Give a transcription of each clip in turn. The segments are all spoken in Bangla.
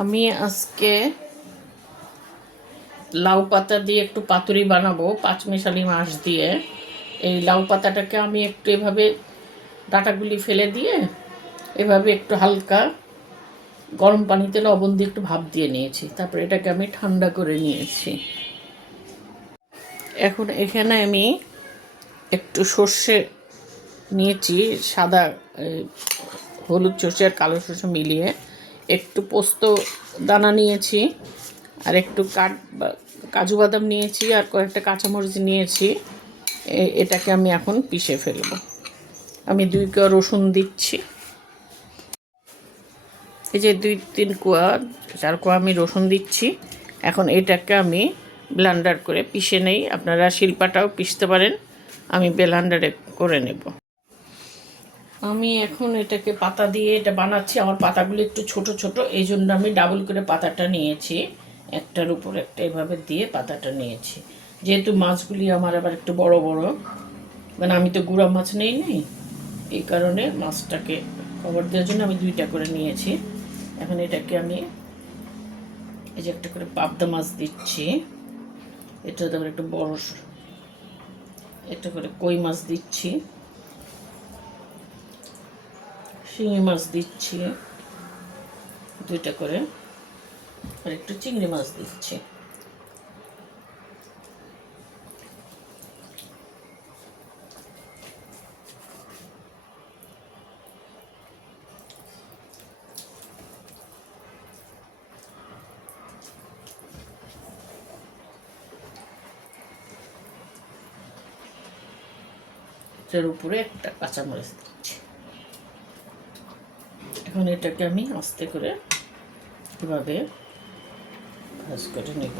আমি আজকে লাউ পাতা দিয়ে একটু পাতুরি বানাবো, পাঁচমিশালি মাছ দিয়ে। এই লাউ পাতাটাকে আমি একটু এভাবে ডাটাগুলি ফেলে দিয়ে এভাবে একটু হালকা গরম পানিতে লবণ দিয়ে একটু ভাপ দিয়ে নিয়েছি। তারপর এটাকে আমি ঠান্ডা করে নিয়েছি। এখন এখানে আমি একটু সর্ষে নিয়েছি, সাদা হলুদ সর্ষে আর কালো সর্ষে মিলিয়ে। একটু পোস্ত দানা নিয়েছি, আর একটু কাঠ কাজু বাদাম নিয়েছি, আর কয়েকটা কাঁচামরিচ নিয়েছি। এটাকে আমি এখন পিষে ফেলব। আমি দুই কোয়া রসুন দিচ্ছি। এই যে দুই, তিন কোয়া, চার কোয়া আমি রসুন দিচ্ছি। এখন এটাকে আমি ব্লান্ডার করে পিষে নেই। আপনারা শিল্পাটাও পিষতে পারেন। আমি ব্লান্ডারে করে নেব। আমি এখন এটাকে পাতা দিয়ে এটা বানাচ্ছি। আমার পাতাগুলো একটু ছোট ছোট, এই জন্য আমি ডাবল করে পাতাটা নিয়েছি। একটার উপর একটা এভাবে দিয়ে পাতাটা নিয়েছি। যেহেতু মাছগুলি আমার আবার একটু বড় বড় মানে আমি তো গুঁড়া মাছ নেই নেই এই কারণে মাছটাকে কভার দেওয়ার জন্য আমি দুইটা করে নিয়েছি। এখন এটাকে আমি এই যে একটা করে পাবদা মাছ দিচ্ছি। এটা তারপর একটু বড়, একটা করে কই মাছ দিচ্ছি। শিঙি মাছ দিচ্ছি। দুইটা করে। আর একটু চিংড়ি মাছ দিচ্ছি। উপরে একটা কাঁচামরিচ দিচ্ছি। এখন এটাকে আমি আস্তে করে এভাবে ভাজ করে নেব।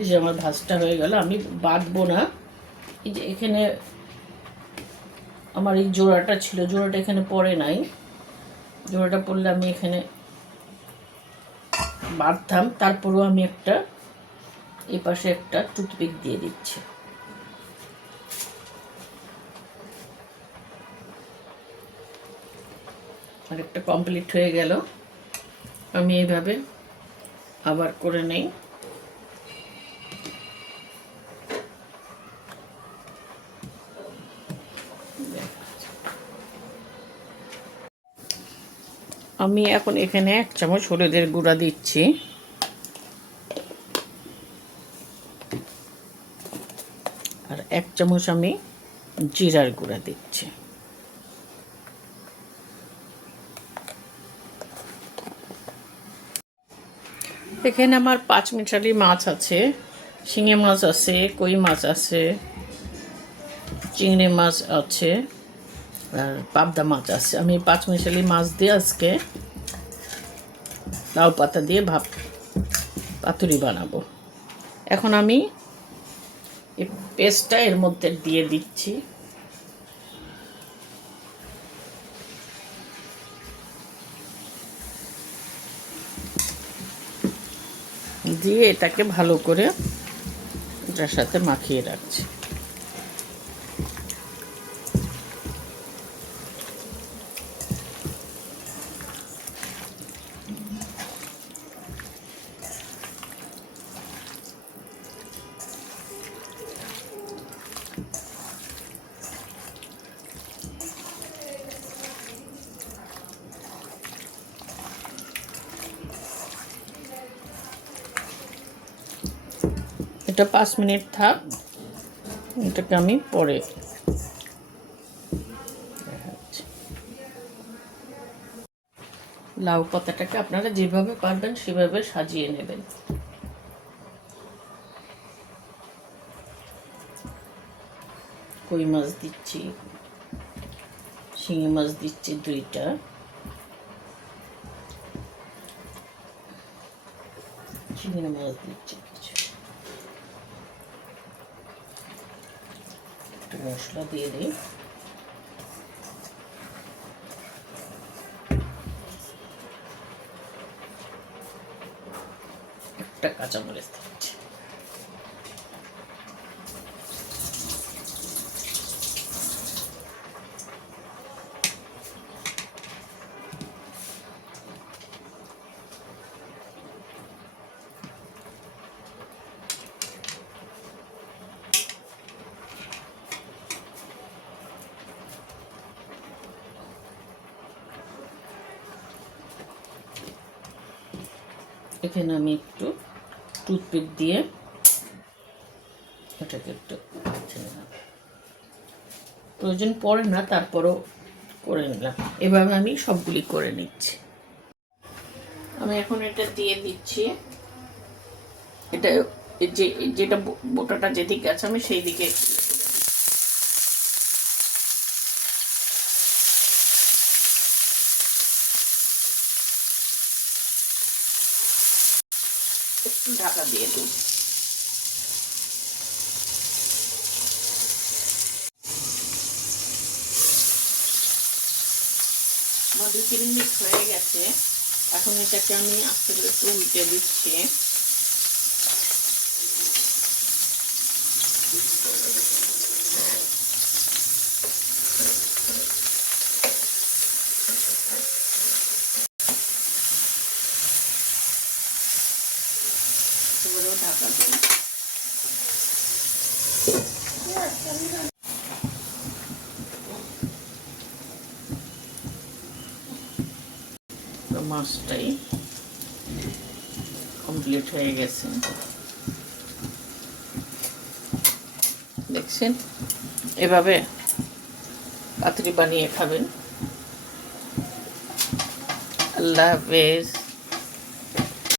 এই যে আমার ভাজটা হয়ে গেল, আমি বাঁধবো না। এই যে এখানে আমার এই জোড়াটা ছিল, জোড়াটা এখানে পড়ে নাই। জোড়াটা পড়লে আমি এখানে বাঁধতাম। তারপরেও আমি একটা এ পাশে একটা টুথপিক দিয়ে দিচ্ছি। আর একটা কমপ্লিট হয়ে গেল। আমি এইভাবে আবার করে নেই। আমি এখন এখানে এক চামচ হলুদের গুঁড়া দিচ্ছি। আর এক চামচ আমি জিরার গুঁড়া দিচ্ছি। এখানে আমার পাঁচ মিশালি মাছ আছে, শিঙে মাছ আছে, কই মাছ আছে, চিংড়ি মাছ আছে। আর পাবদা মাছ আছে। আমি পাঁচ মিশালি মাছ দিয়ে আজকে লাউ পাতা দিয়ে ভাপ পাতুরি বানাবো। এখন আমি এই পেস্টটা এর মধ্যে দিয়ে দিচ্ছি। দিয়ে এটাকে ভালো করে এটার সাথে মাখিয়ে রাখছি। এটা পাঁচ মিনিট থাক। এটাকে আমি পরে লাউ পাতাটাকে আপনারা যেভাবে পারবেন সেভাবে সাজিয়ে নেবেন। কই মাছ দিচ্ছি? শিঙি মাছ দিচ্ছি দুইটা। চিংড়ি মাছ দিচ্ছি। একটু মশলা দিয়ে দিই। একটা কাঁচামরিচ দিচ্ছি। এখানে আমি একটু টুথপিক দিয়ে এটাকে একটু। প্রয়োজন পড়ে না, তারপরও করে নিলাম। এভাবে আমি সবগুলি করে নিচ্ছি। আমি এখন এটা দিয়ে দিচ্ছি। এটা যে, যেটা বোটাটা যেদিকে আছে, আমি সেই দিকে ঢাকা দিয়ে দিন আমার দু হয়ে গেছে। এখন এটাকে আমি আস্তে করে একটু উল্টে দিচ্ছি এবারেও ঢাকা দিই তো মাছটাই কমপ্লিট হয়ে গেছে। দেখছেন? এভাবে পাত্রি বানিয়ে খাবেন। আল্লাহ হাফেজ।